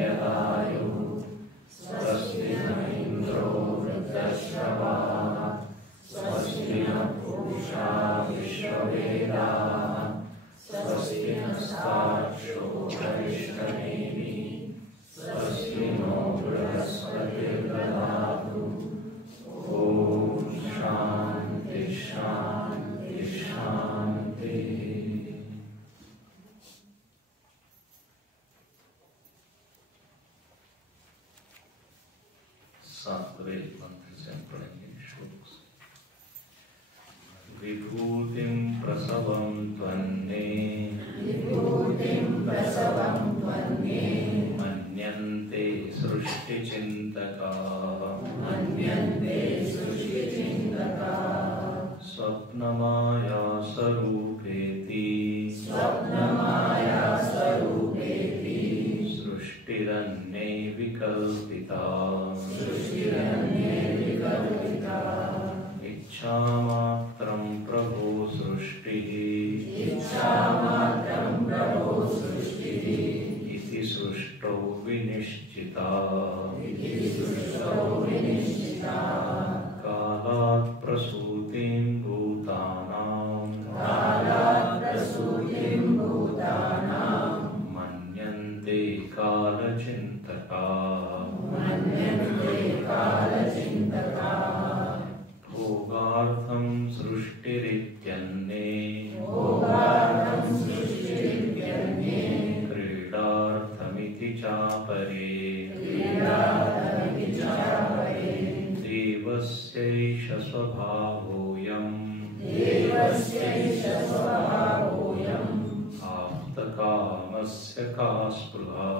यदायुः स्वस्ति न इन्द्रो वृद्धश्रवाः स्वस्ति न पूषा विश्ववेदाः स्वस्ति नस्तार्क्ष्यो अरिष्टनेमिः स्वस्ति नो बृहस्पतिर्दधातु। ॐ शान्ति शान्ति शान्ति। सातवें मंत्र से हम पढ़ेंगे श्लोक से। विभूतिं प्रसवं त्वन्ने मन्यन्ते सृष्टिचिन्तकाः स्वप्नमायासरूपेति सृष्टिरन्ये विकल्पिता इच्छामात्रं प्रभो सृष्टिः इति सृष्टौ विनिश्चिता कालात् प्रसूतिं भूतानां मन्यन्ते कालचिन्तकाः भोगार्थं सृष्टिरित्यन्ये क्रीडार्थमिति चापरे देवस्यैष स्वभावोऽयम् आप्तकामस्य का स्पृहा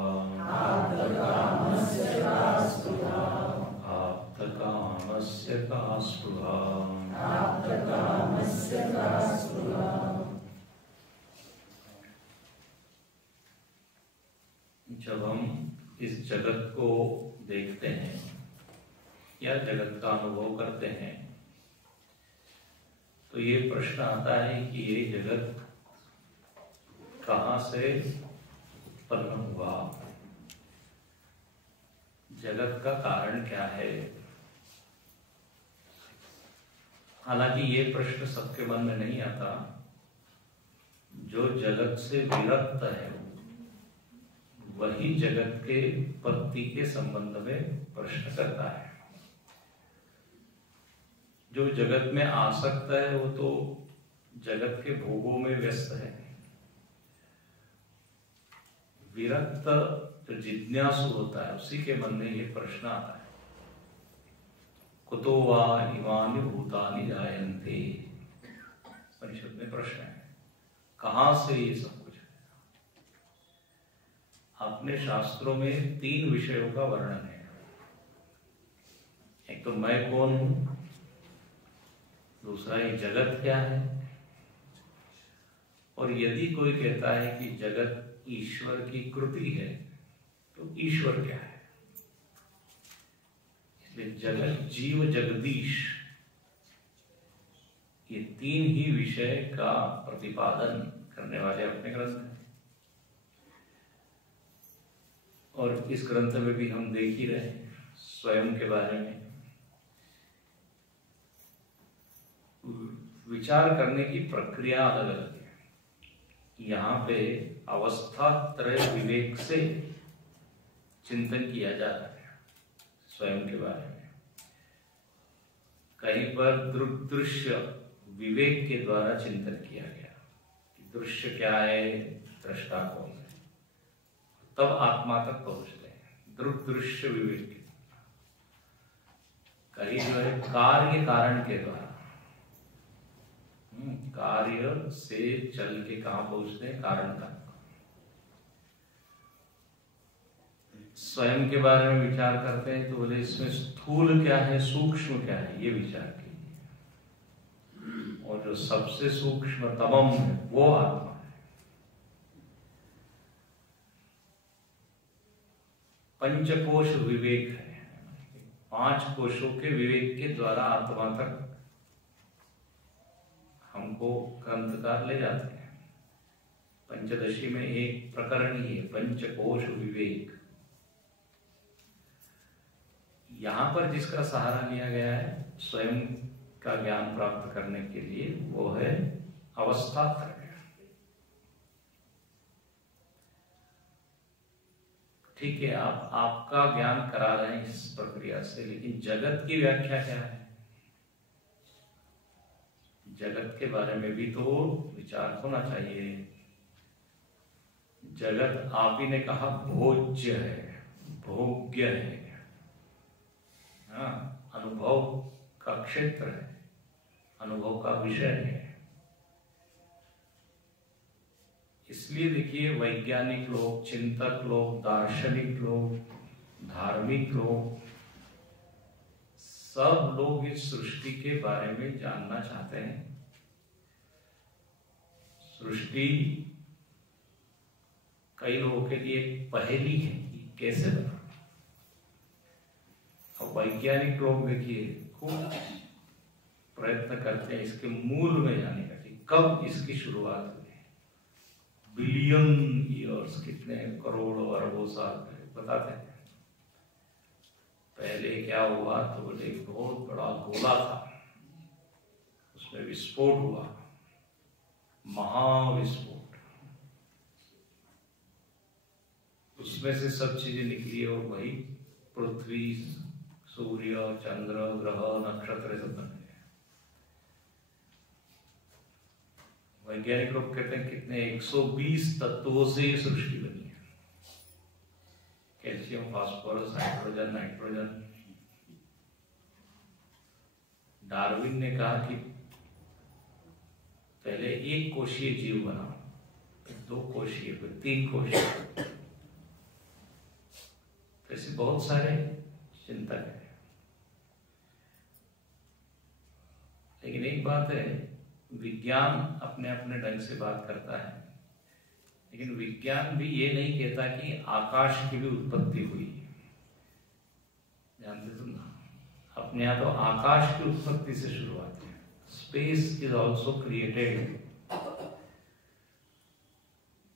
जब हम इस जगत को देखते हैं या जगत का अनुभव करते हैं तो ये प्रश्न आता है कि ये जगत कहाँ से उत्पन्न हुआ, जगत का कारण क्या है। हालांकि ये प्रश्न सबके मन में नहीं आता। जो जगत से विरक्त है वही जगत के उत्पत्ति के संबंध में प्रश्न करता है। जो जगत में आसक्त है वो तो जगत के भोगों में व्यस्त है। विरक्त जो जिज्ञासु होता है उसी के मन में ये प्रश्न आता है। कुतो वा इमानि भूतानि जायन्ते, परिषद में प्रश्न है, कहां से ये सब कुछ है। अपने शास्त्रों में 3 विषयों का वर्णन है। एक तो मैं कौन हूं, दूसरा ये जगत क्या है, और यदि कोई कहता है कि जगत ईश्वर की कृति है तो ईश्वर क्या है। इसलिए जगत जीव जगदीश ये 3 ही विषय का प्रतिपादन करने वाले अपने ग्रंथ हैं। और इस ग्रंथ में भी हम देख ही रहे हैं स्वयं के बारे में। विचार करने की प्रक्रिया अलग अलग है। यहाँ पे अवस्था त्रय विवेक से चिंतन किया जा रहा है स्वयं के बारे में। कहीं पर दृश्य विवेक के द्वारा चिंतन किया गया कि दृश्य क्या है, दृष्टा कौन है, तब आत्मा तक पहुंचते हैं दृश्य विवेक के। कहीं जो है कार्य कारण के द्वारा, कार्य से चल के कहां पहुंचते हैं, कारण तक। स्वयं के बारे में विचार करते हैं तो बोले इसमें स्थूल क्या है, सूक्ष्म क्या है, ये विचार कीजिए। और जो सबसे सूक्ष्मतम है वो आत्मा है। पंचकोश विवेक है, 5 कोशों के विवेक के द्वारा आत्मा तक हमको ग्रंथकार ले जाते हैं। पंचदशी में एक प्रकरण ही है पंचकोश विवेक। यहाँ पर जिसका सहारा लिया गया है स्वयं का ज्ञान प्राप्त करने के लिए, वो है अवस्थात्रय। ठीक है, आपका ज्ञान करा रहे हैं इस प्रक्रिया से, लेकिन जगत की व्याख्या क्या है? जगत के बारे में भी तो विचार होना चाहिए। जगत आप ही ने कहा भोज्य है, भोग्य है, अनुभव का क्षेत्र है, अनुभव का विषय है। इसलिए देखिए, वैज्ञानिक लोग, चिंतक लोग, दार्शनिक लोग, धार्मिक लोग, सब लोग इस सृष्टि के बारे में जानना चाहते हैं। सृष्टि कई लोगों के लिए पहेली है कि कैसे बना। अब वैज्ञानिक लोग देखिए खूब प्रयत्न करते हैं इसके मूल में जाने का कि कब इसकी शुरुआत हुई। बिलियन ईयर्स, कितने करोड़ों अरबों साल पहले बताते हैं। पहले क्या हुआ तो बोले एक बहुत बड़ा गोला था, उसमें विस्फोट हुआ, महाविस्फोट। उसमें से सब चीजें निकली और वही पृथ्वी, सूर्य, चंद्र, ग्रह, नक्षत्र सब बन गए। वैज्ञानिक लोग कहते हैं कितने 120 तत्वों से ये सृष्टि बनी है। Calcium, phosphorus, hydrogen, nitrogen. Darwin ने कहा कि पहले एक कोशीय जीव बनाओ, फिर 2 कोशीय, फिर 3 कोशीय। ऐसे बहुत सारे चिंतक हैं। लेकिन एक बात है, विज्ञान अपने अपने ढंग से बात करता है, लेकिन विज्ञान भी ये नहीं कहता कि आकाश की भी उत्पत्ति हुई। जानते तुम ना, अपने यहाँ तो आकाश की उत्पत्ति से शुरुआत है। Space is also created.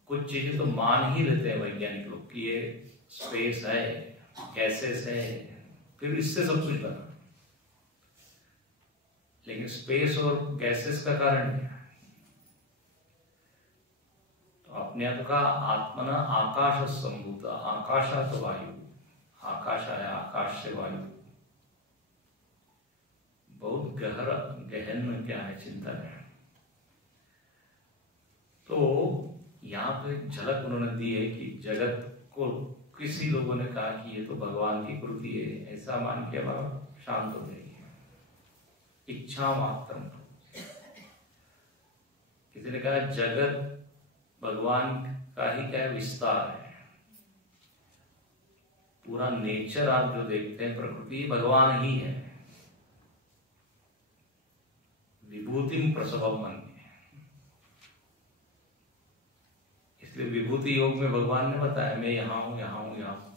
कुछ चीजें तो मान ही लेते हैं वैज्ञानिक लोग कि ये स्पेस है, गैसेस है, फिर इससे सब कुछ बना। लेकिन स्पेस और गैसेस का कारण क्या है? तो अपने आप का आत्मना आकाश संभूत, आकाशात वायु, आकाश आया, आकाश से वायु। बहुत गहन क्या है, चिंता है। तो यहाँ पे झलक उन्होंने दी है कि जगत को किसी लोगों ने कहा कि ये तो भगवान की कृति है, ऐसा मान के अब शांत हो जाएगी। इच्छा मात्र। किसी ने कहा जगत भगवान का ही क्या विस्तार है। पूरा नेचर आप जो देखते हैं, प्रकृति भगवान ही है। विभूतिम प्रसवम मन, इसलिए विभूति योग में भगवान ने बताया मैं यहां हूं, यहां हूं, यहां हूं।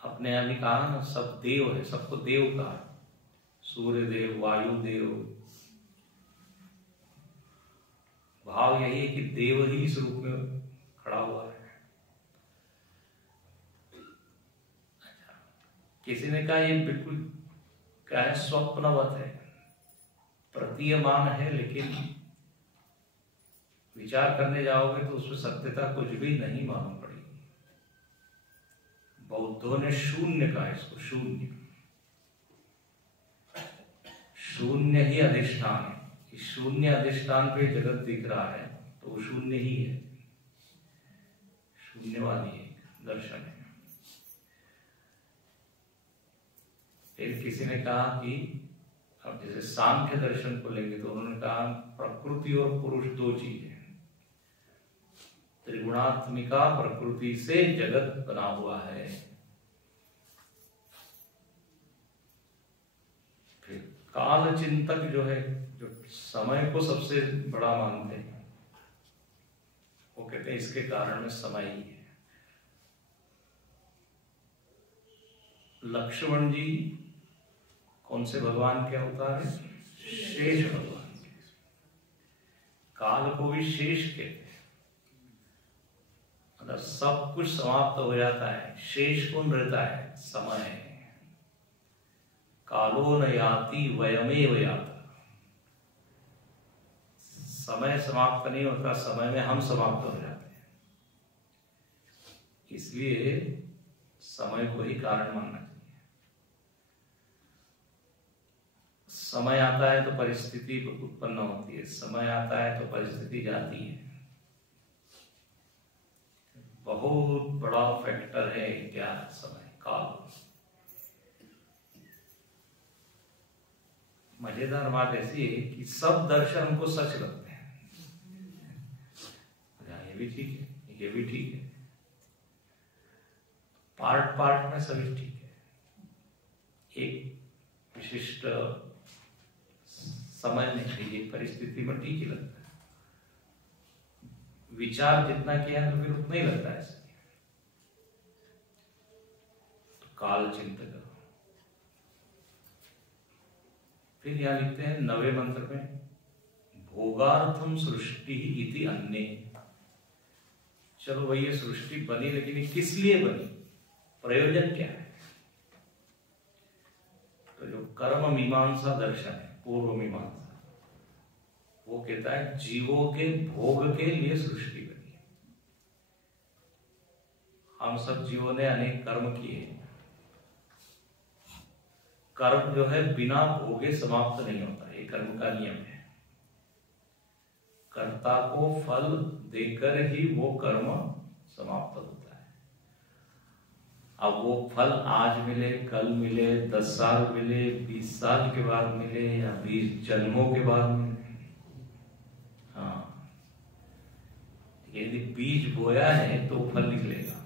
अपने यहां भी कहा ना, सब देव है, सबको देव कहा। सूर्य देव, वायु देव। भाव यही है कि देव ही इस रूप में खड़ा हुआ है। किसी ने कहा ये बिल्कुल क्या है, स्वप्नवत है, प्रतीयमान है, लेकिन विचार करने जाओगे तो उसमें सत्यता कुछ भी नहीं मालूम पड़ेगी। बौद्धों ने शून्य कहा इसको, शून्य। शून्य ही अधिष्ठान है। इस शून्य अधिष्ठान पे जगत दिख रहा है तो वो शून्य ही है, शून्यवादी एक दर्शन है। फिर किसी ने कहा कि अब जैसे सांख्य दर्शन को लेंगे तो उन्होंने कहा प्रकृति और पुरुष 2 चीज है। त्रिगुणात्मिका प्रकृति से जगत बना हुआ है। फिर काल चिंतक जो है, जो समय को सबसे बड़ा मानते हैं, वो कहते हैं इसके कारण में समय ही है। लक्ष्मण जी कौन से भगवान के अवतार है? शेष भगवान के। काल को भी शेष कहते हैं। मतलब सब कुछ समाप्त हो जाता है, शेष कौन रहता है? समय। कालो न याति वयमेव याता। समय समाप्त नहीं होता, समय में हम समाप्त हो जाते हैं। इसलिए समय को ही कारण मानना चाहिए। समय आता है तो परिस्थिति उत्पन्न होती है, समय आता है तो परिस्थिति जाती है। बहुत बड़ा फैक्टर है क्या? समय, काल। मजेदार बात ऐसी है कि सब दर्शन हमको सच लगते हैं। ये भी ठीक है, ये भी ठीक है, पार्ट पार्ट में सभी ठीक है। एक विशिष्ट समय में, एक परिस्थिति में ठीक ही लगता है। विचार जितना किया तो फिर उतना ही लगता है। तो काल चिंतक। फिर यहां लिखते हैं 9वें मंत्र में, भोगार्थम सृष्टि इति अन्य। चलो भाई ये सृष्टि बनी, लेकिन ये किस लिए बनी? प्रयोजन क्या है? तो जो कर्म मीमांसा दर्शन है, पूर्व मीमांसा, वो कहता है जीवों के भोग के लिए सृष्टि बनी है। हम सब जीवों ने अनेक कर्म किए। कर्म जो है बिना भोगे समाप्त नहीं होता, ये कर्म का नियम है। कर्ता को फल देकर ही वो कर्म समाप्त होता है। अब वो फल आज मिले, कल मिले, 10 साल मिले, 20 साल के बाद मिले, या 20 जन्मों के बाद मिले, हाँ, यदि बीज बोया है तो फल निकलेगा।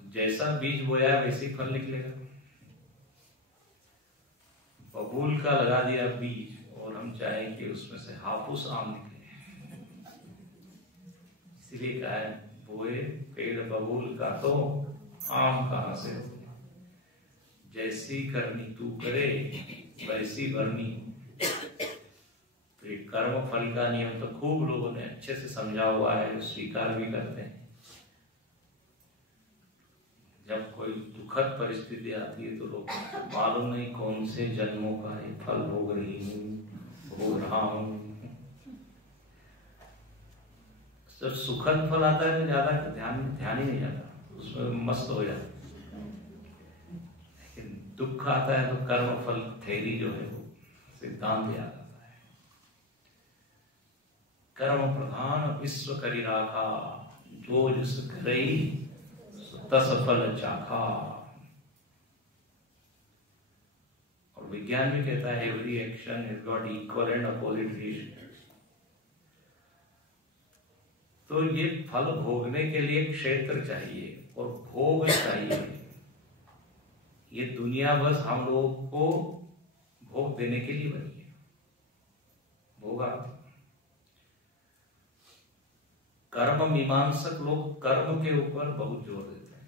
जैसा बीज बोया है वैसे ही फल निकलेगा। बबूल का लगा दिया बीज और हम चाहें कि उसमें से हाफूस आम निकले, इसीलिए कहा है बोए पेड़ बबूल का तो आम कहां से हो। जैसी करनी तू करे वैसी भरनी। तो ये कर्म फल का नियम तो खूब लोगों ने अच्छे से समझा हुआ है, स्वीकार भी करते हैं। जब कोई दुखद परिस्थिति आती है तो लोग मालूम नहीं कौन से जन्मों का ये फल भोग रही हूं, भोग रहा हूं। जब सुखद फल आता है तो ज्यादा ध्यान ही नहीं जाता, उसमें मस्त हो जाता। लेकिन दुख आता है तो कर्म फल थेरी जो है वो सिद्धांत याद आता है। कर्म प्रधान विश्व करी राखा, जो जिस करई सफल चाखा। और विज्ञान भी कहता है every action has got equal and opposite reaction. तो ये फल भोगने के लिए क्षेत्र चाहिए और भोग चाहिए। ये दुनिया बस हम लोगों को भोग देने के लिए बनी है। भोगा कर्म मीमांसक लोग कर्म के ऊपर बहुत जोर देते हैं।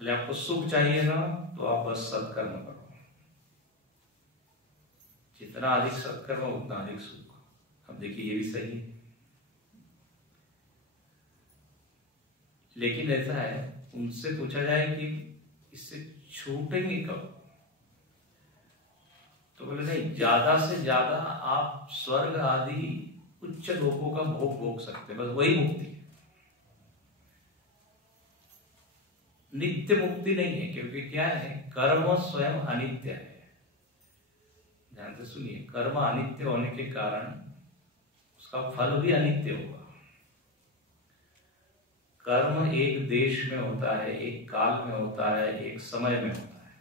बोले आपको सुख चाहिए ना तो आप बस सत्कर्म करो, जितना अधिक सत्कर्म उतना अधिक सुख। अब देखिए ये भी सही है, लेकिन ऐसा है उनसे पूछा जाए कि इससे छूटेंगे कब, तो बोले नहीं, ज्यादा से ज्यादा आप स्वर्ग आदि उच्च लोकों का भोग भोग सकते, बस वही मुक्ति है। नित्य मुक्ति नहीं है, क्योंकि क्या है, कर्म स्वयं अनित्य है। ध्यान से सुनिए, कर्म अनित्य होने के कारण उसका फल भी अनित्य होगा। कर्म एक देश में होता है, एक काल में होता है, एक समय में होता है।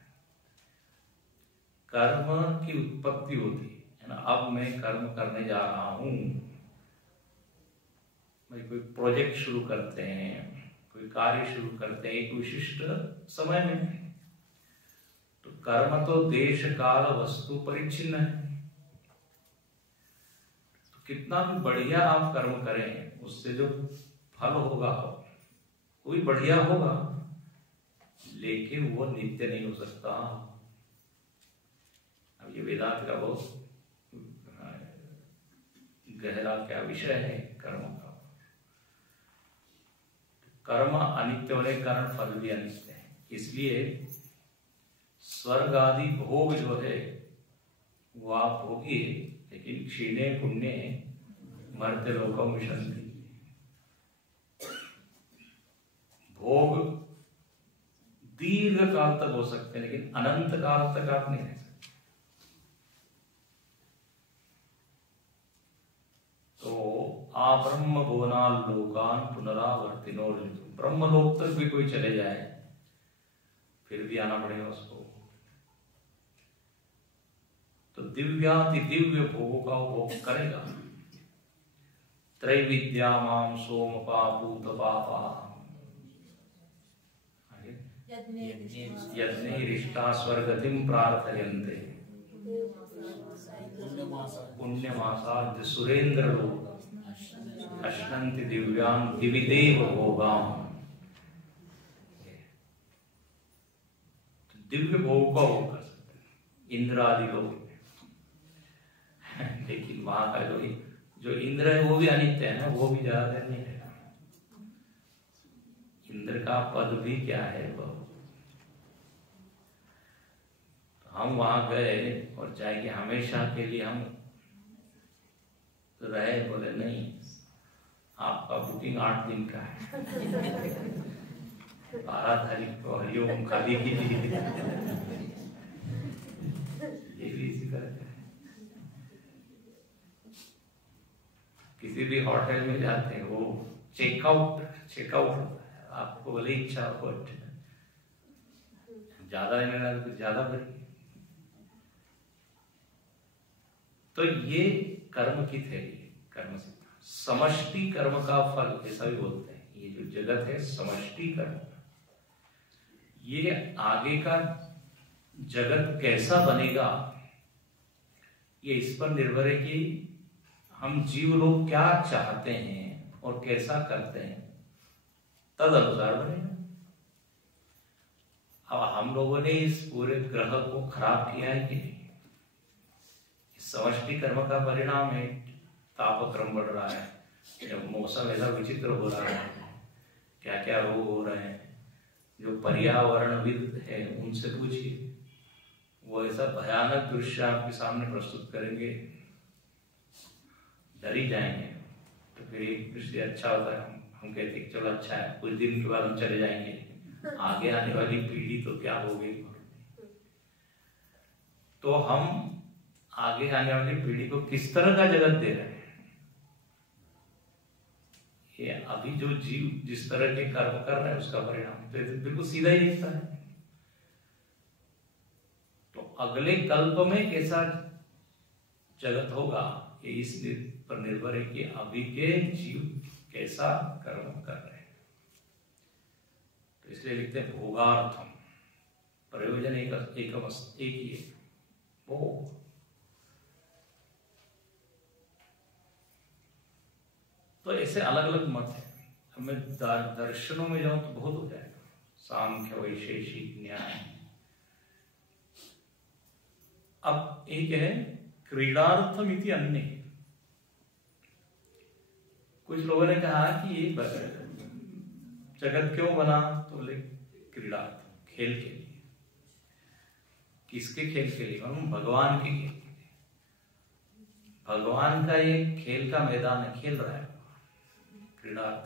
कर्म की उत्पत्ति होती है ना, अब मैं कर्म करने जा रहा हूं, भाई कोई प्रोजेक्ट शुरू करते हैं, कोई कार्य शुरू करते हैं एक विशिष्ट समय में, तो कर्म तो देश काल वस्तु परिच्छिन्न है। तो कितना भी बढ़िया आप कर्म करें, उससे जो फल होगा वो भी बढ़िया होगा, लेकिन वो नित्य नहीं हो सकता। अब ये वेदांत का बहुत गहरा क्या विषय है कर्म का। कर्म अनित्य होने के कारण फल भी अनित्य है। इसलिए स्वर्ग आदि भोग जो है वो आप भोगिए, लेकिन क्षीणे पुण्य मर्त्य लोकम विशंति। भोग दीर्घ काल तक हो सकते हैं, लेकिन अनंत काल तक आप नहीं रह सकते। तो आब्रह्म भुवनाल लोकान पुनरावर्तिनो, ब्रह्मलोक तक भी कोई चले जाए फिर भी आना पड़ेगा उसको। तो दिव्याति दिव्य भोगों का उपभोग करेगा। त्रैविद्या माम सोम पापूत पापा यज्ञैरिष्टा स्वर्गतिं प्रार्थयन्ते पुण्यमासाद्य सुरेंद्र लोक अश्नन्ति दिव्यान् दिविदेव भोगाम्। दिव्य भोग का उपभोग कर सकते हैं इंद्र आदि लोग। लेकिन वहां का जो इंद्र है वो भी अनित्य है ना, वो भी ज्यादा नहीं है। इंद्र का पद भी क्या है वो। तो हम वहां गए और जाएंगे हमेशा के लिए हम रहे, बोले नहीं आपका बुकिंग 8 दिन का है, 12 तारीख को हरिओम खाली कीजिए। ये भी इसी तरह का है। किसी भी होटल में जाते हैं वो चेकआउट होता है, आपको भले इच्छा हो ज्यादा लेना तो ज्यादा बढ़िए। तो ये कर्म की थैली, कर्म से समष्टि कर्म का फल ऐसा भी बोलते हैं। ये जो जगत है समष्टि कर्म, ये आगे का जगत कैसा बनेगा ये इस पर निर्भर है कि हम जीव लोग क्या चाहते हैं और कैसा करते हैं, तद अनुसार बनेगा। अब हम लोगों ने इस पूरे ग्रह को खराब किया है कि नहीं, समष्टि कर्म का परिणाम है। तापक्रम बढ़ रहा है, मौसम ऐसा विचित्र हो रहा है, क्या क्या रोग हो रहे हैं। जो पर्यावरणविद है उनसे पूछिए, वो ऐसा भयानक दृश्य आपके सामने प्रस्तुत करेंगे, डर ही जाएंगे। तो फिर एक दृश्य अच्छा होता है, हम कहते हैं चलो अच्छा है, कुछ दिन के बाद हम चले जाएंगे, आगे आने वाली पीढ़ी तो क्या होगी। तो हम आगे आने वाली पीढ़ी को किस तरह का जगत दे रहे हैं, ये अभी जो जीव जिस तरह के कर्म कर रहे हैं उसका परिणाम तो बिल्कुल सीधा ही दिखता है। तो अगले कल्प में कैसा जगत होगा ये इस पर निर्भर है कि अभी के जीव कैसा कर्म कर रहे हैं। तो इसलिए लिखते हैं भोगार्थम, प्रयोजन एक ही है, भोग। तो ऐसे अलग अलग मत है। हमें दर्शनों में जाऊं तो बहुत हो जाएगा, सांख्य वैशेषिक न्याय। अब एक है क्रीडार्थम इति अन्य। कुछ लोगों ने कहा कि ये जगत क्यों बना, तो बोले क्रीडार्थम, खेल के लिए। किसके खेल के लिए? भगवान के खेल के लिए। भगवान का ये खेल का मैदान है, खेल रहा है क्रीडार्थ।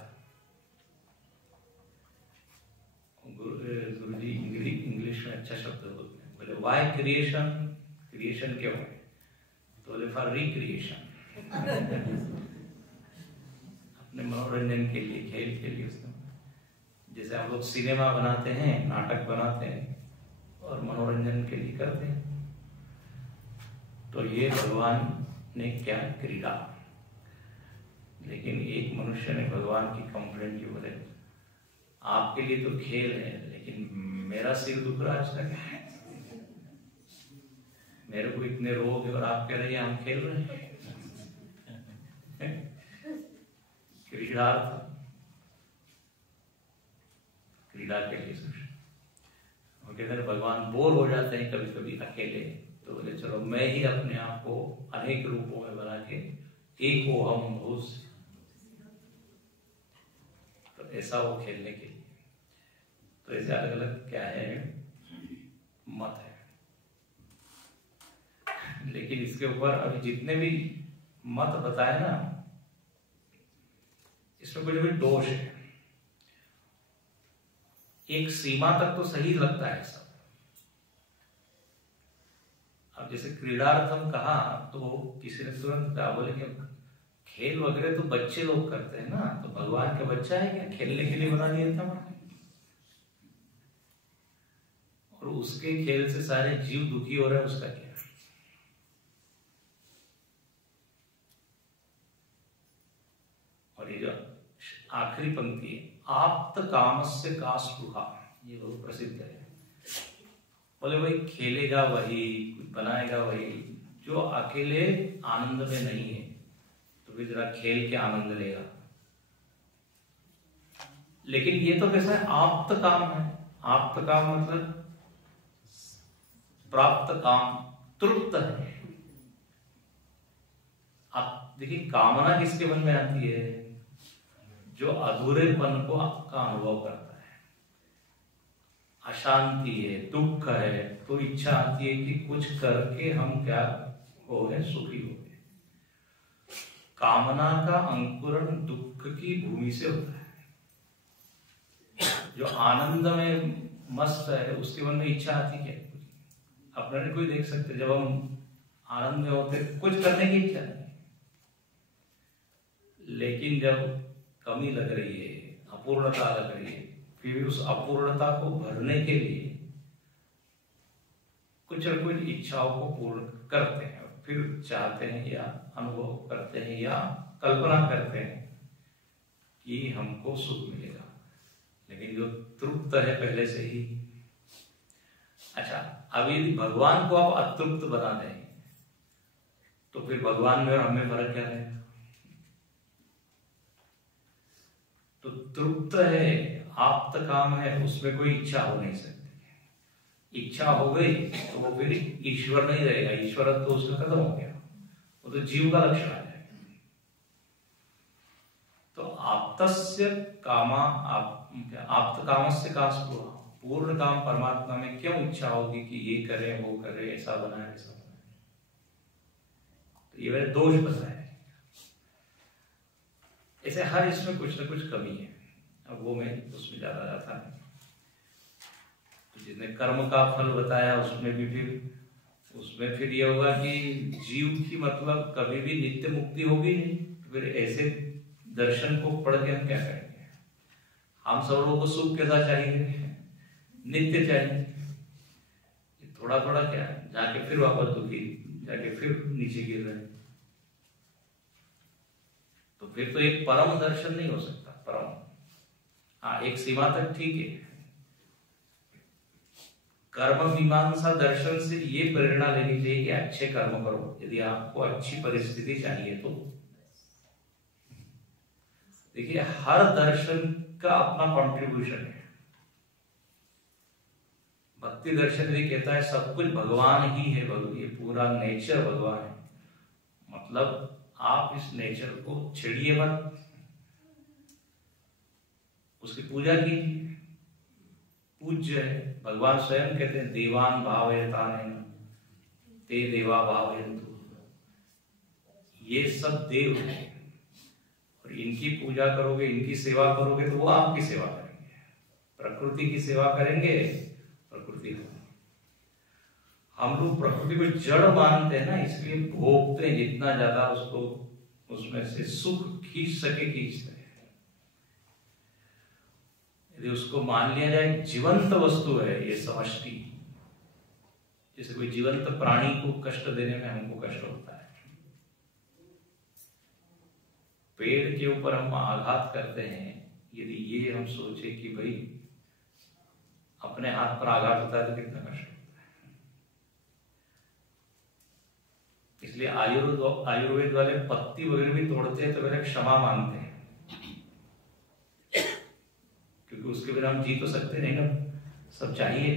गुरु जी इंग्लिश में अच्छा शब्द बोलते हैं, बोले वाई क्रिएशन, क्रिएशन क्यों है, तो बोले फॉर रिक्रिएशन, अपने मनोरंजन के लिए, खेल के लिए। उसने जैसे हम लोग सिनेमा बनाते हैं, नाटक बनाते हैं और मनोरंजन के लिए करते हैं, तो ये भगवान ने क्या क्रीड़ा। लेकिन एक मनुष्य ने भगवान की कंप्लेंट की, बोले आपके लिए तो खेल है लेकिन मेरा सिर दुख रहा आज तक है, मेरे को इतने रोग है और आप कह रहे हैं हम खेल रहे हैं। क्रीडार्थ, क्रीड़ा के लिए सोच। और कहते हैं भगवान बोर हो जाते हैं कभी कभी अकेले, तो बोले चलो मैं ही अपने आप को अनेक रूपों में बना के एक हो हम उस। तो ऐसा वो खेलने के लिए। तो ऐसे अलग अलग क्या है मत है, लेकिन इसके ऊपर अभी जितने भी मत बताए ना, इसमें कुछ भी दोष है। एक सीमा तक तो सही लगता है सब। अब जैसे क्रीडार्थम कहा तो किसी ने तुरंत कहा, बोले कि खेल वगैरह तो बच्चे लोग करते हैं ना, तो भगवान का बच्चा है क्या, खेलने के लिए बना दिया था। और उसके खेल से सारे जीव दुखी हो रहे हैं, उसका क्या। और ये जो आखिरी पंक्ति है, आप्त कामस्य का स्पृहा, ये बहुत प्रसिद्ध है। बोले भाई खेलेगा वही, कुछ बनाएगा वही, जो अकेले आनंद में नहीं है, तो भी जरा खेल के आनंद लेगा। लेकिन ये तो कैसा है, आप्त काम है। आप्त काम मतलब प्राप्त काम, तृप्त है। आप देखिए कामना किसके मन में आती है, जो अधूरेपन को का अनुभव करता है, अशांति है, दुख है, तो इच्छा आती है कि कुछ करके हम क्या हो गए, सुखी हो गए। कामना का अंकुरण दुख की भूमि से होता है। जो आनंद में मस्त है उसके मन में इच्छा आती है, अपने कोई देख सकते, जब हम आनंद में होते कुछ करने की इच्छा नहीं, लेकिन जब कमी लग रही है, अपूर्णता लग रही है, फिर उस अपूर्णता को भरने के लिए कुछ न कुछ इच्छाओं को पूर्ण करते हैं, फिर चाहते हैं या अनुभव करते हैं या कल्पना करते हैं कि हमको सुख मिलेगा। लेकिन जो तृप्त है पहले से ही। अच्छा, अभी भगवान को आप अतृप्त बना दें तो फिर भगवान में और हमें फर्क क्या है। तो तृप्त है, आप्त काम है, उसमें कोई इच्छा हो नहीं सकती। इच्छा हो गई तो वो फिर ईश्वर नहीं रहेगा, ईश्वर तो उसका खत्म हो गया, वो तो जीव का लक्षण आ जाएगा। तो आप्तस्य कामा, आप्त कामस्य का स्पृहा, पूर्ण काम परमात्मा में क्यों इच्छा होगी कि ये करे वो करे, ऐसा बनाए ऐसा बनाए। तो ये मैंने दोष बताया। ऐसे हर इसमें कुछ ना कुछ कमी है। अब वो मैं उसमें ज्यादा जाता नहीं। तो जिसने कर्म का फल बताया उसमें फिर ये होगा कि जीव की मतलब कभी भी नित्य मुक्ति होगी नहीं। तो फिर ऐसे दर्शन को पढ़ के हम क्या करेंगे। हम सब लोगों को सुख कैसा चाहिए, नित्य चाहिए। थोड़ा थोड़ा क्या जाके फिर वापस दुखी, जाके फिर नीचे गिर रहे हैं। तो फिर तो एक परम दर्शन नहीं हो सकता। परम, हाँ, एक सीमा तक ठीक है। कर्म मीमांसा दर्शन से ये प्रेरणा लेनी चाहिए कि अच्छे कर्म करो, यदि आपको अच्छी परिस्थिति चाहिए तो। देखिए, हर दर्शन का अपना कंट्रीब्यूशन है। भक्ति दर्शन ये कहता है सब कुछ भगवान ही है, ये पूरा नेचर भगवान है। मतलब आप इस नेचर को छेड़िए मत, उसकी पूजा कीजिए। पूज्य है, भगवान स्वयं कहते हैं देवान भावयतानेन ते देवा भावयन्तु। ये सब देव हैं और इनकी पूजा करोगे, इनकी सेवा करोगे तो वो आपकी सेवा करेंगे। प्रकृति की सेवा करेंगे, प्रकृति होगी। हम लोग प्रकृति को जड़ मानते हैं ना, इसलिए भोगते हैं जितना ज्यादा उसको, उसमें से सुख खींच सके खींचते हैं। यदि उसको मान लिया जाए जीवंत वस्तु है ये समष्टि, जैसे कोई जीवंत प्राणी को कष्ट देने में हमको कष्ट होता है। पेड़ के ऊपर हम आघात करते हैं, यदि ये हम सोचे कि भाई अपने हाथ पर आघात होता है तो कितना कष्ट होता है। इसलिए आयुर्वेद वाले पत्ती वगैरह भी तोड़ते हैं तो पहले क्षमा मांगते हैं, क्योंकि उसके बिना हम जी तो सकते नहीं ना, सब चाहिए।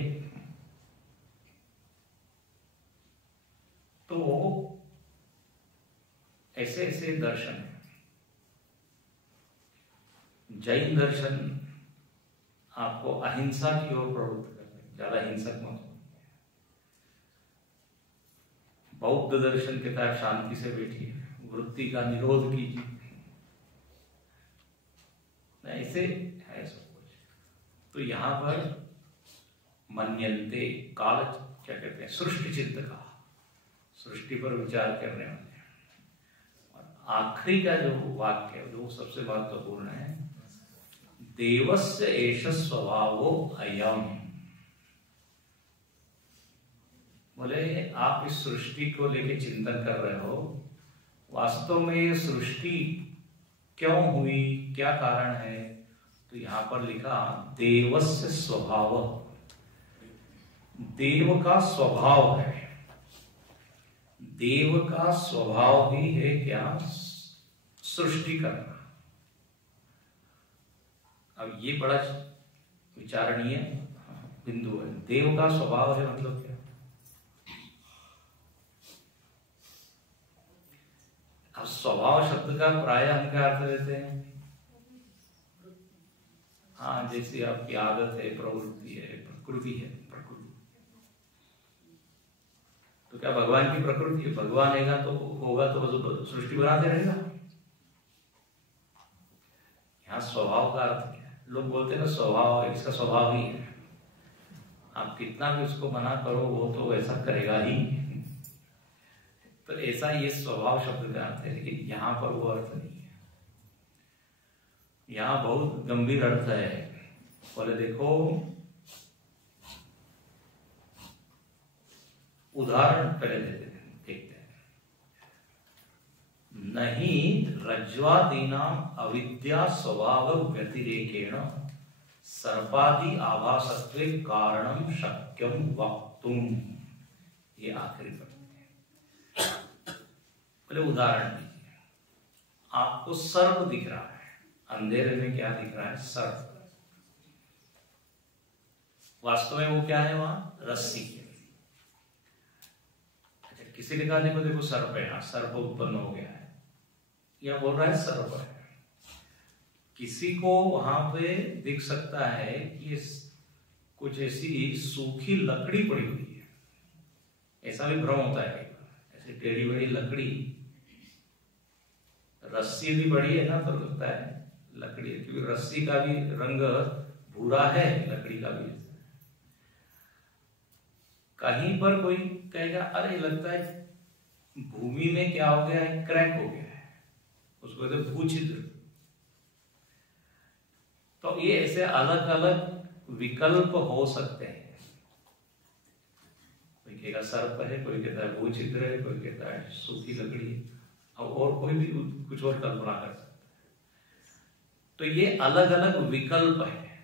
तो ऐसे ऐसे दर्शन है। जैन दर्शन आपको अहिंसा की ओर प्रवृत्त करते हैं, ज्यादा हिंसक मत हो। बौद्ध दर्शन के तहत शांति से बैठिए, वृत्ति का निरोध कीजिए, ऐसे है सब कुछ। तो यहां पर मन्यन्ते काल क्या कहते हैं, सृष्टि चित्त का, सृष्टि पर विचार करने वाले। और आखिरी का जो वाक्य है जो सबसे महत्वपूर्ण है, देवस्य एष स्वभावो अयम। बोले आप इस सृष्टि को लेके चिंतन कर रहे हो, वास्तव में ये सृष्टि क्यों हुई, क्या कारण है? तो यहां पर लिखा देवस्य स्वभाव, देव का स्वभाव है। देव का स्वभाव ही है क्या, सृष्टि करना। अब ये बड़ा विचारणीय बिंदु है। देव का स्वभाव है मतलब क्या? अब स्वभाव शब्द का प्राय हम क्या अर्थ लेते हैं? हाँ, जैसे आपकी आदत है, प्रवृत्ति है, प्रकृति है, प्रकृति। तो क्या भगवान की प्रकृति है? भगवान रहेगा तो होगा तो सृष्टि बनाते रहेगा। यहाँ स्वभाव का अर्थ क्या है? लोग बोलते हैं ना स्वभाव है, इसका स्वभाव ही है, आप कितना भी उसको मना करो वो तो ऐसा करेगा ही। तो ऐसा ये स्वभाव शब्द का अर्थ है, लेकिन यहाँ पर वो अर्थ नहीं है। यहाँ बहुत गंभीर अर्थ है। बोले देखो, उदाहरण पहले देखते हैं। नहीं रज्ज्वादीनां अविद्या स्वभाव व्यतिरेकेण सर्पादि आभासत्वे कारणम शक्यम वक्तुम। ये आखिरी पद है। पहले उदाहरण दीजिए। आपको सर्प दिख रहा है, अंधेरे में क्या दिख रहा है? सर्प। वास्तव में वो क्या है? वहां रस्सी है। अच्छा, किसी ने कहा देखो देखो सर्प है, सर्प उत्पन्न हो गया है, या बोल रहा है सर्प है। किसी को वहां पे दिख सकता है कि कुछ ऐसी सूखी लकड़ी पड़ी हुई है, ऐसा भी भ्रम होता है। ऐसी टेढ़ी बड़ी लकड़ी, रस्सी भी बड़ी है ना, तो लगता है लकड़ी है, क्योंकि रस्सी का भी रंग भूरा है, लकड़ी का भी। कहीं पर कोई कहेगा अरे लगता है भूमि में क्या हो गया है, क्रैक हो गया है, उसको कहते हैं भूछिद्र। तो ये ऐसे अलग अलग विकल्प हो सकते हैं। कोई कहेगा सर्प है, कोई कहता है भूछिद्र है, कोई कहता है सूखी लकड़ी है, और कोई भी कुछ और कल्पना कर सकता है। तो ये अलग अलग विकल्प है।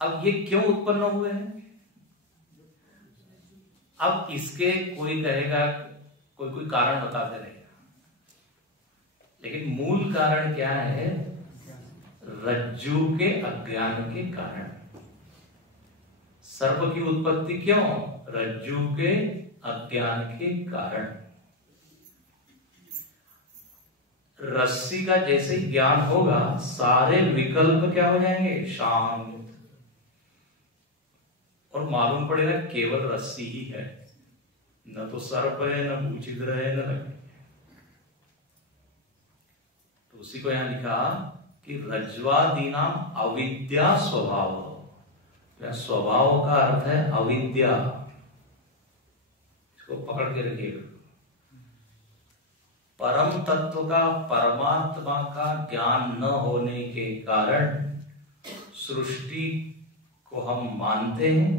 अब ये क्यों उत्पन्न हुए हैं? अब इसके कोई कहेगा, कोई कारण बताते रहेगा, लेकिन मूल कारण क्या है? रज्जु के अज्ञान के कारण। सर्प की उत्पत्ति क्यों? रज्जु के अज्ञान के कारण। रस्सी का जैसे ज्ञान होगा, सारे विकल्प क्या हो जाएंगे? शांत। और मालूम पड़ेगा केवल रस्सी ही है, न तो सर्प है, न भूछिद्र है, न लकड़ी। तो उसी को यहां लिखा कि रज्ज्वादीनां अविद्या स्वभाव। तो स्वभाव का अर्थ है अविद्या। इसको पकड़ के रखिएगा। परम तत्व का, परमात्मा का ज्ञान न होने के कारण सृष्टि को हम मानते हैं,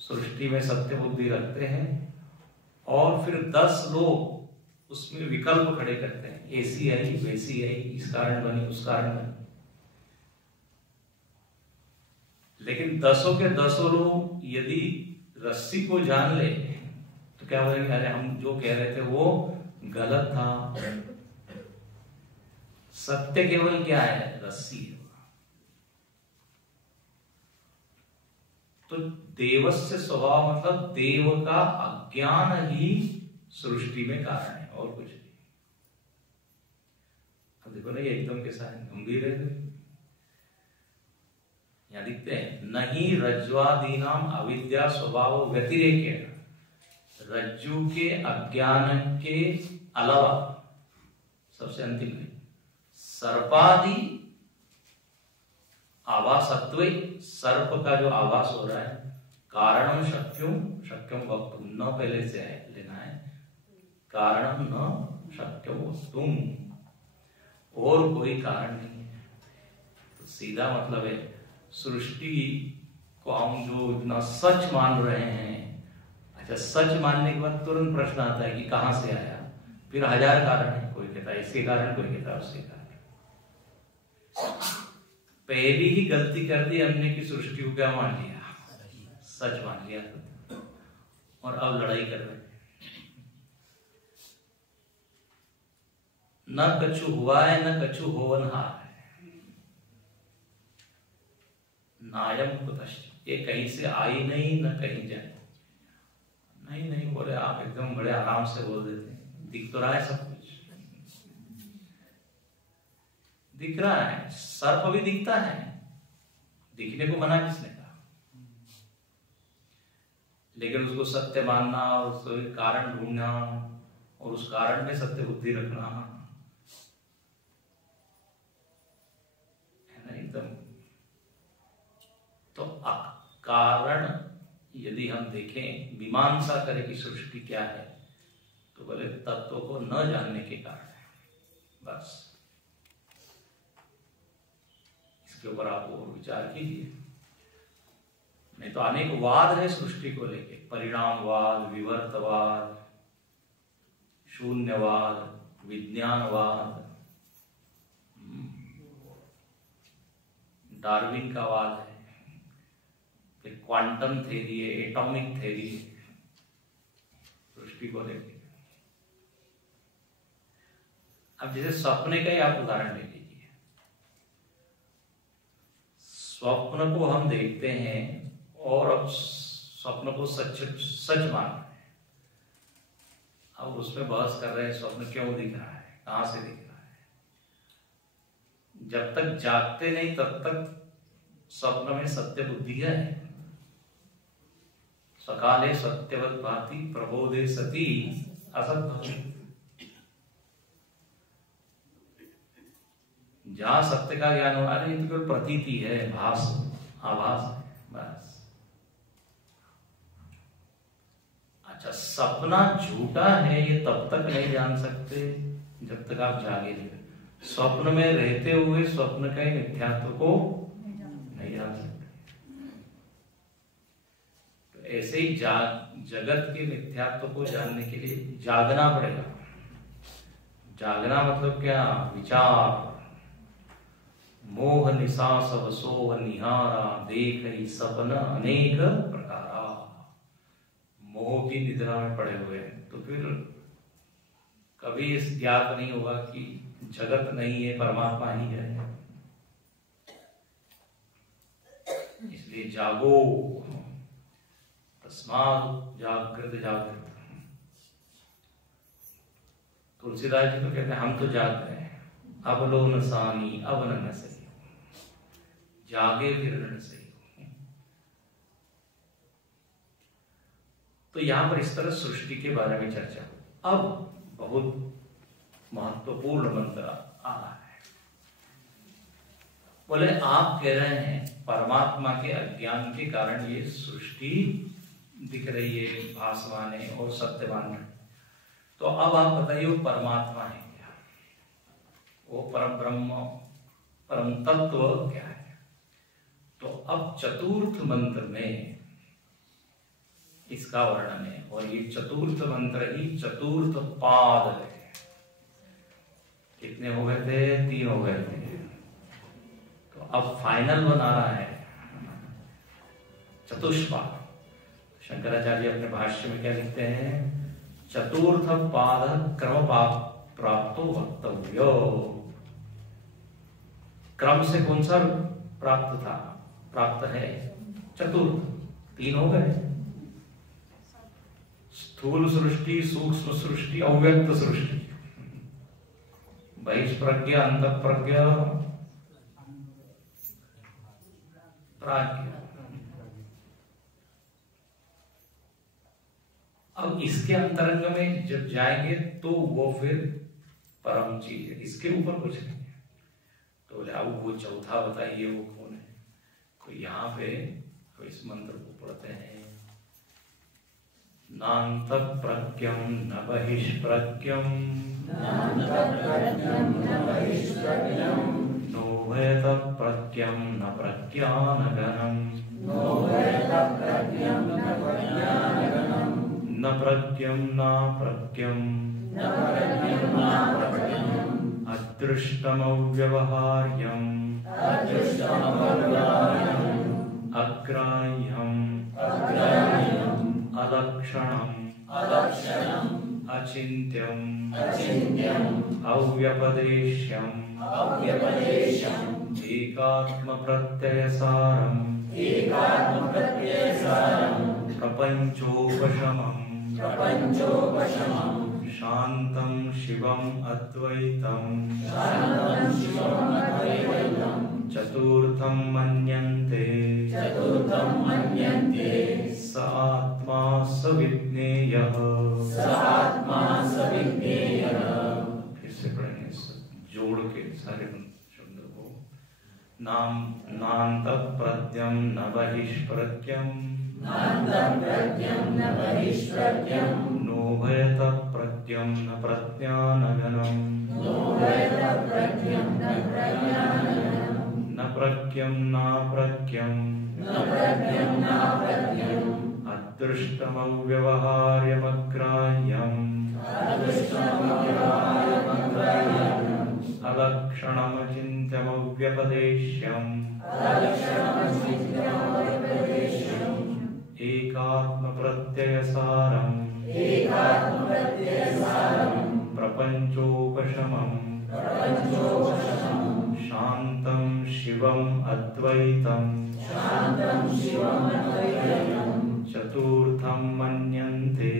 सृष्टि में सत्य बुद्धि रखते हैं, और फिर 10 लोग उसमें विकल्प खड़े करते हैं, ऐसी आई, वैसी आई, इस कारण बनी, उस कारण बनी। लेकिन 10 के 10 लोग यदि रस्सी को जान ले तो क्या बोलेंगे? अरे हम जो कह रहे थे वो गलत था। सत्य केवल क्या है? रस्सी है। तो देवस्य स्वभाव मतलब देव का अज्ञान ही सृष्टि में कारण है, और कुछ नहीं। देखो ना ये एकदम कैसा है, गंभीर है। यहाँ दिखते हैं, नहीं रज्ज्वादीनाम अविद्या स्वभाव व्यतिरेक, रज्जु के अज्ञान के अलावा सबसे अंतिम में सर्पादि आभासत्व, सर्प का जो आभास हो रहा है, कारणम शक्यम वक्तुम, न पहले से लेना है, कारणम न शक्यम वक्तुम, और कोई कारण नहीं है। तो सीधा मतलब है सृष्टि को हम जो इतना सच मान रहे हैं, अच्छा सच मानने के बाद तुरंत प्रश्न आता है कि कहां से आया, फिर हजार कारण है, कोई कहता है इसके कारण, कोई कहता है उसके कारण। पहली ही गलती कर दी हमने कि सृष्टि को क्या मान लिया, सच मान लिया, और अब लड़ाई कर रहे हैं। न कछु हुआ है न कछु होवनहार है, नायम कुतश्च, ये कहीं से आई नहीं न कहीं जाए। नहीं बोले आप, एकदम बड़े आराम से बोल देते हैं, दिख तो रहा है सब कुछ, दिख रहा है, सर्प भी दिखता है, दिखने को मना किसने कहा, लेकिन उसको सत्य मानना, उसको कारण ढूंढना और उस कारण में सत्य बुद्धि रखना है ना एकदम। तो कारण यदि हम देखें, मीमांसा करें कि सृष्टि क्या है, तो बोले तत्व को न जानने के कारण है, बस इसके ऊपर आप और विचार कीजिए। नहीं तो अनेक वाद है सृष्टि को लेके, परिणामवाद, विवर्तवाद, शून्यवाद, विज्ञानवाद, डार्विन का वाद है, फिर क्वांटम थ्योरी है, एटॉमिक थ्योरी है सृष्टि को लेके। अब जैसे सपने का ही आप उदाहरण ले लीजिए, स्वप्न को हम देखते हैं और अब स्वप्न को सच मान रहे हैं, अब उसमें बहस कर रहे हैं स्वप्न क्यों दिख रहा है, कहां से दिख रहा है। जब तक जागते नहीं तब तक स्वप्न में सत्य बुद्धि है, सकाले सत्यवत भाति प्रबोधे सती असत भाति, जहां सत्य का ज्ञान हो, अरे ये तो केवल प्रतीति है, भास आभास है, बस। अच्छा सपना झूठा है ये तब तक नहीं जान सकते जब तक आप जागे नहीं, स्वप्न में रहते हुए स्वप्न का मिथ्यात्व को नहीं जान सकते। तो ऐसे ही जगत के मिथ्यात्व को जानने के लिए जागना पड़ेगा। जागना मतलब क्या, विचार, मोह निशा सब सोह निहारा, देख ही सपन अनेक प्रकारा। मोह की निद्रा में पड़े हुए हैं, तो फिर कभी इस ज्ञात नहीं होगा कि जगत नहीं है, परमात्मा ही है। इसलिए जागो, तस्मात् जागृत जागृत। तुलसीदास जी तो कहते हैं हम तो जाग रहे हैं, अब लो न सानी अब न सही, जागे फिर न सही। तो यहां पर इस तरह सृष्टि के बारे में चर्चा। अब बहुत महत्वपूर्ण मंत्र आ रहा है। बोले आप कह रहे हैं परमात्मा के अज्ञान के कारण ये सृष्टि दिख रही है, भासमान है और सत्यवान है। तो अब आप बताइए वो परमात्मा है क्या, वो परम ब्रह्म परम तत्व क्या है। तो अब चतुर्थ मंत्र में इसका वर्णन है, और ये चतुर्थ मंत्र ही चतुर्थ पाद है। कितने हो गए थे, 3 हो गए थे। तो अब फाइनल बना रहा है चतुष्पाद। शंकराचार्य अपने भाष्य में क्या लिखते हैं, चतुर्थ पाद क्रम प्राप्तो वक्तव्यो। क्रम से कौन सा प्राप्त था, प्राप्त है चतुर्थ, 3 हो गए, स्थूल सृष्टि, सूक्ष्म सृष्टि, अव्यक्त सृष्टि, बहिष्प्रज्ञ, अंतःप्रज्ञ, प्राज्ञ। अब इसके अंतरंग में जब जाएंगे तो वो फिर परम चीज है, इसके ऊपर कुछ नहीं है। तो बोले अब वो चौथा बताइए वो कौन है। तो यहाँ पे तो इस मंत्र को पढ़ते हैं, नान्तःप्रज्ञं न बहिष्प्रज्ञं, नोभयतःप्रज्ञं न प्रज्ञानघनं, न प्रज्ञं नाप्रज्ञं, अदृष्टमव्यवहार्यं, अग्राह्यं, अलक्षणं, अचिन्त्यं, अव्यपदेश्यं, एकात्मप्रत्ययसारं, प्रपञ्चोपशमं, शान्तं शिवम् अद्वैतं, चतुर्थं मन्यन्ते, स आत्मा स विज्ञेयः। फिर से पढ़ेंगे जोड़ के सारे शब्दों को। नान्तःप्रज्ञं न बहिष्प्रज्ञं, नोभयतःप्रज्ञं न प्रज्ञानघनं, न प्रज्ञं नाप्रज्ञं, अदृष्टमव्यवहार्यमग्राह्यम्, अलक्षणमचिन्त्यमव्यपदेश्यम्, एकात्मप्रत्ययसारं, प्रपञ्चोपशमं, शान्तं शिवम् अद्वैतं, चतुर्थं मन्यन्ते,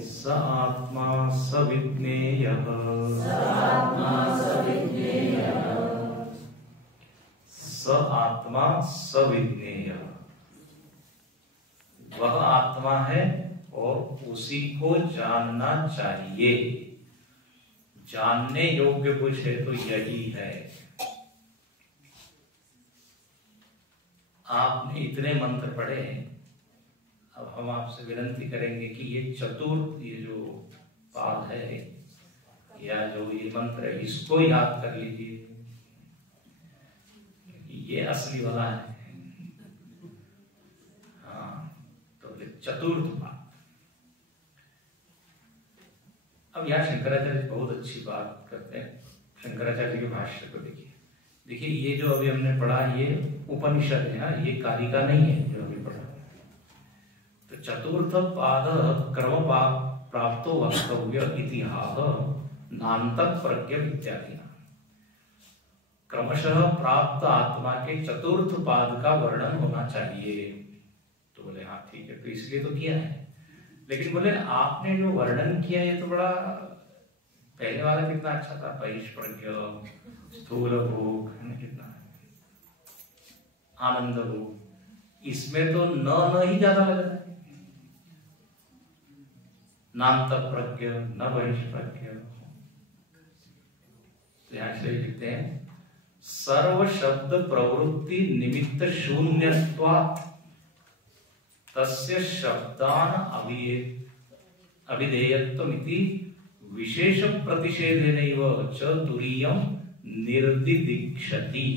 स आत्मा स विज्ञेयः। स आत्मा स विज्ञेयः, वह आत्मा है और उसी को जानना चाहिए। जानने योग्य कुछ है तो यही है। आपने इतने मंत्र पढ़े, अब हम आपसे विनंती करेंगे कि ये चतुर्थ ये जो पाद है या जो ये मंत्र है इसको याद कर लीजिए, ये असली वाला है। हाँ, तो चतुर्थ पाद। अब यहाँ शंकराचार्य बहुत अच्छी बात करते हैं। शंकराचार्य के भाष्य को देखिए ये जो अभी हमने पढ़ा ये उपनिषद है, ये कारिका नहीं है जो अभी पढ़ा। तो चतुर्थ पाद क्रम प्राप्तो वक्तव्य इतिहास नान्तःप्रज्ञ इत्यादि। क्रमशः प्राप्त आत्मा के चतुर्थ पाद का वर्णन होना चाहिए। तो बोले हाँ ठीक है, तो इसलिए तो किया है। लेकिन बोले आपने जो वर्णन किया ये तो बड़ा, पहले वाला कितना अच्छा था, बहिष्प्रज्ञ, स्थूल भोग, कितना आनंद भोग, इसमें तो न ही ज्यादा लग रहा है। नान्तःप्रज्ञ न बहिष्प्रज्ञ। तो यहां से लिखते हैं सर्व शब्द प्रवृत्ति निमित्त शून्यत्वात् तस्य शब्दान अभिधेयत्वमिति विशेष प्रतिषेधेनैव च तुरीयं निर्दिदीक्षति।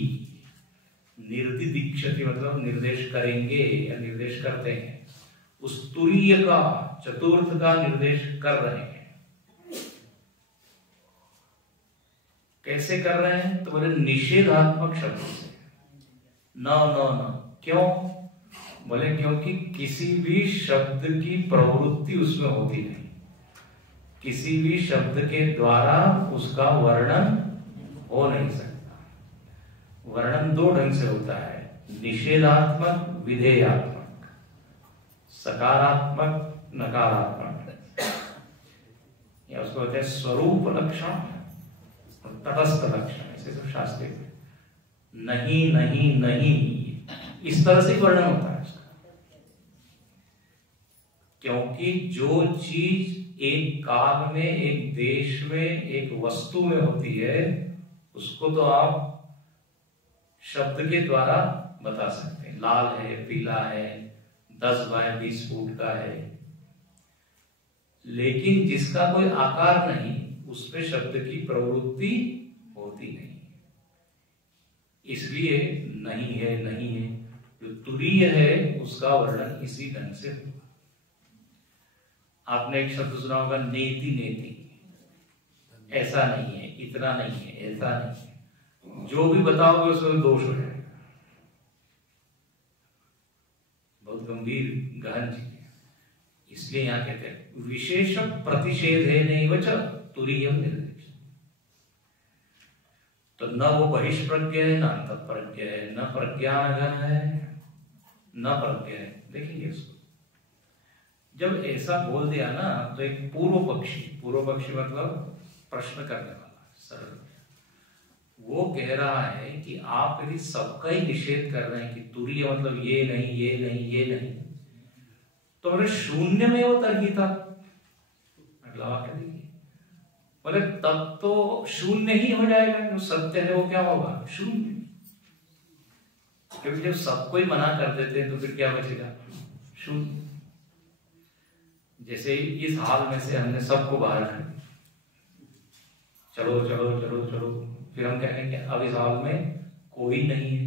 निर्दिदीक्षति मतलब निर्देश करेंगे या निर्देश करते हैं। उस तुरीय का, चतुर्थ का निर्देश कर रहे हैं। कैसे कर रहे हैं? तो बोले निषेधात्मक शब्द से। न क्यों? बोले क्योंकि किसी भी शब्द की प्रवृत्ति उसमें होती नहीं। किसी भी शब्द के द्वारा उसका वर्णन हो नहीं सकता। वर्णन दो ढंग से होता है, निषेधात्मक, विधेयात्मक, सकारात्मक, नकारात्मक। या उसको कहते हैं स्वरूप लक्षण, तटस्थ लक्षण, ऐसे सब शास्त्र में नहीं नहीं नहीं इस तरह से वर्णन होता है उसका। क्योंकि जो चीज एक काल में, एक देश में, एक वस्तु में होती है, उसको तो आप शब्द के द्वारा बता सकते हैं। लाल है, पीला है, 10 बाय 20 फुट का है, लेकिन जिसका कोई आकार नहीं, उसमें शब्द की प्रवृत्ति होती नहीं, इसलिए नहीं है नहीं है। जो तुरीय है उसका वर्णन इसी ढंग से होगा। आपने एक शब्द सुना होगा नेति नेति, ऐसा नहीं है, इतना नहीं है, ऐसा नहीं है, जो भी बताओगे उसमें दोष हो जाएगा। बहुत गंभीर गहन चीज है, इसलिए यहां कहते हैं विशेष प्रतिषेध है नहीं वच तुरीयम निर्देश। तो न वो बहिष्प्रज्ञ है, न अंतःप्रज्ञ है, न प्रज्ञानघन है, न प्रज्ञ है। देखेंगे इसको जब ऐसा बोल दिया ना, तो एक पूर्व पक्षी मतलब प्रश्न करने वाला सरल, वो कह रहा है कि आप यदि सबका ही निषेध कर रहे हैं कि तुरीय मतलब ये नहीं ये नहीं ये नहीं, तो बोले शून्य में वो तर्हिता, अगला वाक्य देखिए, बोले तब तो शून्य ही हो जाएगा, जो सत्य है वो क्या होगा, शून्य। क्योंकि जब सबको ही मना कर देते हैं तो फिर क्या बचेगा, शून्य। जैसे इस हाल में से हमने सबको बाहर कर दिया, चलो चलो चलो चलो, फिर हम क्या कहेंगे, अब इस हाल में कोई नहीं है,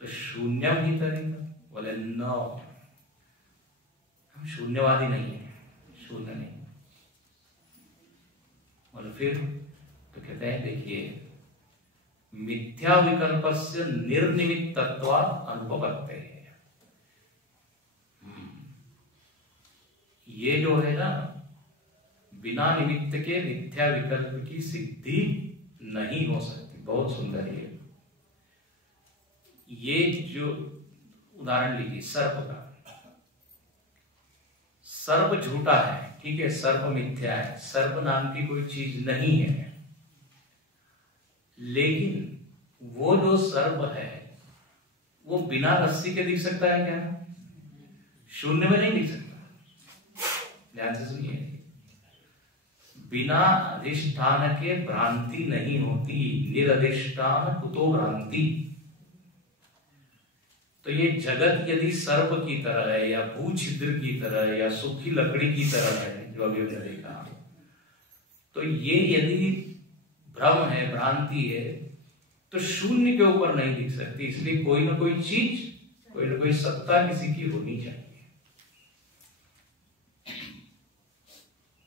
तो शून्य भी करेगा। बोले नो, हम शून्यवादी नहीं है, शून्य नहीं। बोले फिर, तो कहते हैं देखिए मिथ्या विकल्पस्य निर्निमित्तत्वात् अनुपपत्ते है। ये जो है ना, बिना निमित्त के मिथ्या विकल्प की सिद्धि नहीं हो सकती। बहुत सुंदर है ये जो उदाहरण लीजिए सर्प का, सर्प झूठा है, ठीक है, सर्प मिथ्या है, सर्प नाम की कोई चीज नहीं है, लेकिन वो जो सर्प है वो बिना रस्सी के दिख सकता है क्या, शून्य में नहीं दिख सकता। ध्यान से सुनिए, बिना अधिष्ठान के भ्रांति नहीं होती, निरधिष्ठान कुतो भ्रांति। तो ये जगत यदि सर्प की तरह है, या भू छिद्र की तरह है, या सूखी लकड़ी की तरह है, जो अभी हमने देखा, तो ये यदि भ्रम है, भ्रांति है, तो शून्य के ऊपर नहीं दिख सकती। इसलिए कोई ना कोई चीज, कोई ना कोई सत्ता किसी की होनी चाहिए।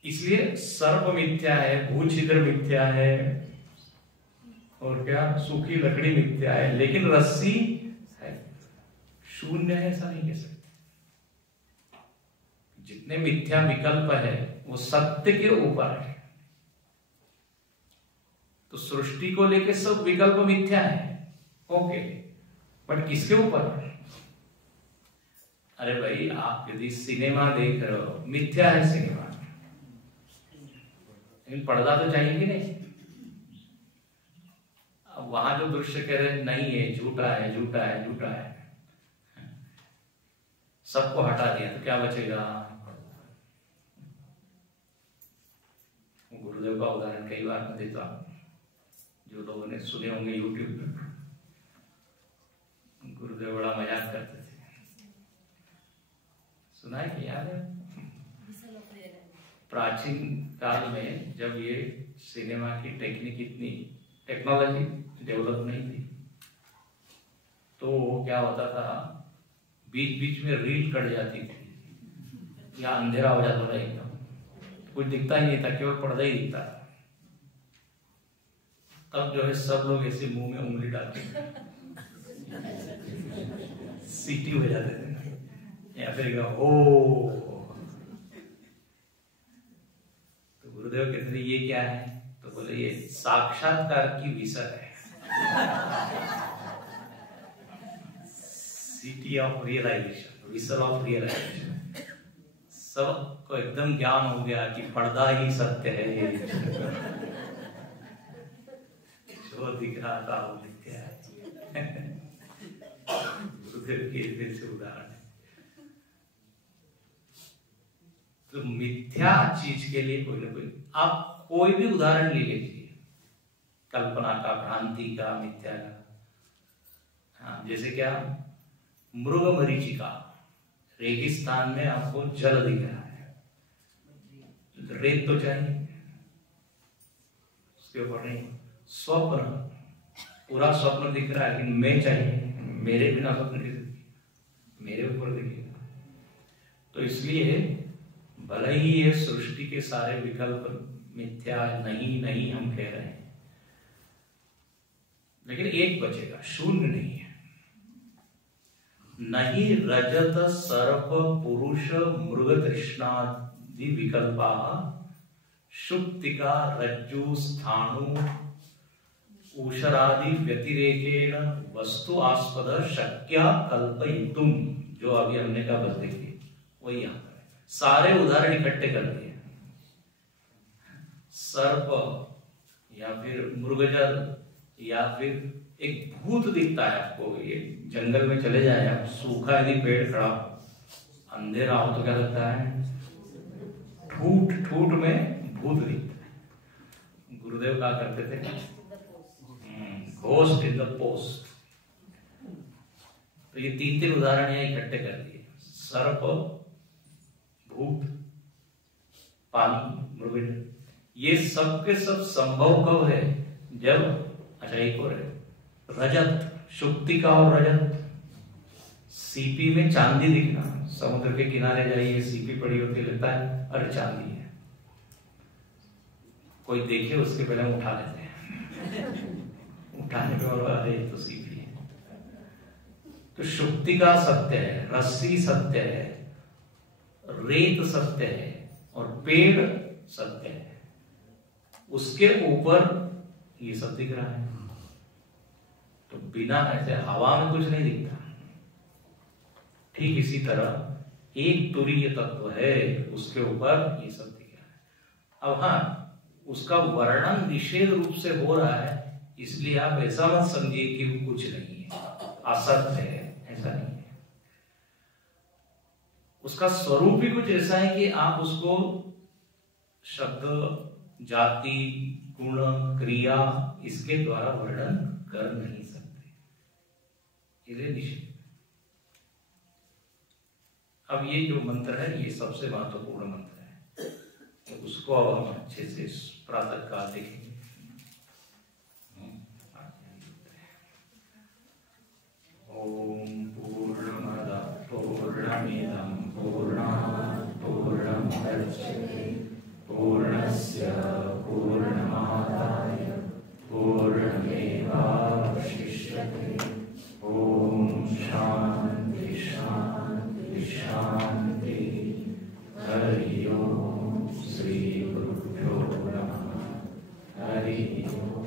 इसलिए सर्प मिथ्या है, भू छिद्र मिथ्या है, और क्या सूखी लकड़ी मिथ्या है, लेकिन रस्सी है, शून्य है, ऐसा नहीं कह सकते। जितने मिथ्या विकल्प है वो सत्य के ऊपर है। तो सृष्टि को लेके सब विकल्प मिथ्या है, ओके, बट किसके ऊपर? अरे भाई, आप यदि सिनेमा देख रहे हो, मिथ्या है सिनेमा, लेकिन पर्दा तो चाहिए कि नहीं। अब वहां जो दृश्य कह रहे नहीं है, झूठा है, झूठा है, झूठा है, सबको हटा दिया तो क्या बचेगा? गुरुदेव का उदाहरण कई बार मैं देता हूं, जो लोगों ने सुने होंगे यूट्यूब पे। गुरुदेव बड़ा मजाक करते थे, सुना है कि याद है? प्राचीन काल में जब ये सिनेमा की टेक्निक, इतनी टेक्नोलॉजी डेवलप नहीं थी, तो क्या होता था, बीच बीच में रील कट जाती थी, या अंधेरा हो जाता था, एकदम कुछ दिखता ही नहीं था, केवल पर्दा ही दिखता था। तब जो है सब लोग ऐसे मुंह में उंगली डालते सीटी हो जाते थे, या फिर ओ। तो गुरुदेव कहते थे ये क्या है? तो बोले ये साक्षात्कार की विसर है, सिटी ऑफ रियलाइजेशन, विसर ऑफ रियलाइजेशन। सबको एकदम ज्ञान हो गया कि पर्दा ही सत्य है, ये जो दिख रहा था वो मिथ्या है। गुरुदेव के फिर से उदाहरण है। तो मिथ्या चीज के लिए कोई ना कोई, आप कोई भी उदाहरण ले लीजिए, कल्पना का, भ्रांति का, मिथ्या का। हाँ, जैसे क्या, मृगमरीचिका, रेगिस्तान में आपको जल दिख रहा है, रेत तो चाहिए, उसके ऊपर नहीं। स्वप्न, पूरा स्वप्न दिख रहा है, लेकिन मैं चाहिए, मेरे बिना स्वप्न कैसे, मेरे ऊपर दिखेगा। तो इसलिए भले ही ये सृष्टि के सारे विकल्प मिथ्या नहीं हम कह रहे हैं, लेकिन एक बचेगा, शून्य नहीं है। नहीं रजत सर्प पुरुष मृग तृष्णादि विकल्पा शुक्तिका रज्जु स्थाणु ऊषरादि व्यतिरेकेण वस्तु आस्पद शक्या कल्पयितुम, जो अभी हमने कहा बस देखिए, वही यहां पर है। सारे उदाहरण इकट्ठे कर दिए। सर्प या फिर मृगजल या फिर एक भूत दिखता है आपको, ये जंगल में चले जाए आप, सूखा यदि पेड़ खड़ा हो, अंधेरा हो तो क्या लगता है, ठूठ में भूत दिखता है। गुरुदेव क्या करते थे, घोस्ट इन द पोस्ट। तो ये तीन उदाहरण यहाँ इकट्ठे कर दिए, सर्प, भूत, पानी, मृगजल। ये सब के सब संभव कब है, जब, अच्छा एक और है, रजत, शुक्तिका और रजत। सीपी में चांदी दिखना, समुद्र के किनारे जाइए, सीपी पड़ी होती, लगता है अरे चांदी है, कोई देखे उसके पहले हम उठा लेते हैं, उठाने पे और अरे तो सीपी है। तो शुक्तिका सत्य है, रस्सी सत्य है, रेत सत्य है और पेड़ सत्य है, उसके ऊपर ये सब दिख रहा है। तो बिना ऐसे हवा में कुछ नहीं दिखता। ठीक इसी तरह एक तुरीय तत्व है, उसके ऊपर ये सब दिख रहा है। अब हाँ, उसका वर्णन निषेध रूप से हो रहा है, इसलिए आप ऐसा मत समझिए कि वो कुछ नहीं है, असत्य है, ऐसा नहीं है। उसका स्वरूप ही कुछ ऐसा है कि आप उसको शब्द, जाति, गुण, क्रिया इसके द्वारा वर्णन कर नहीं सकते, इसलिए निषेध। अब ये जो मंत्र है, ये सबसे महत्वपूर्ण मंत्र है, तो उसको अब हम अच्छे से प्रातः काल देखेंगे। ओम पूर्णमदः पूर्णमिदं पूर्णात् पूर्णमुदच्यते पूर्णस्य पूर्णमादाय पूर्णमेवावशिष्यते। ओम शांति शांति शांति। हरि ओम। श्री गुरुभ्यो नमः। हरि ओम।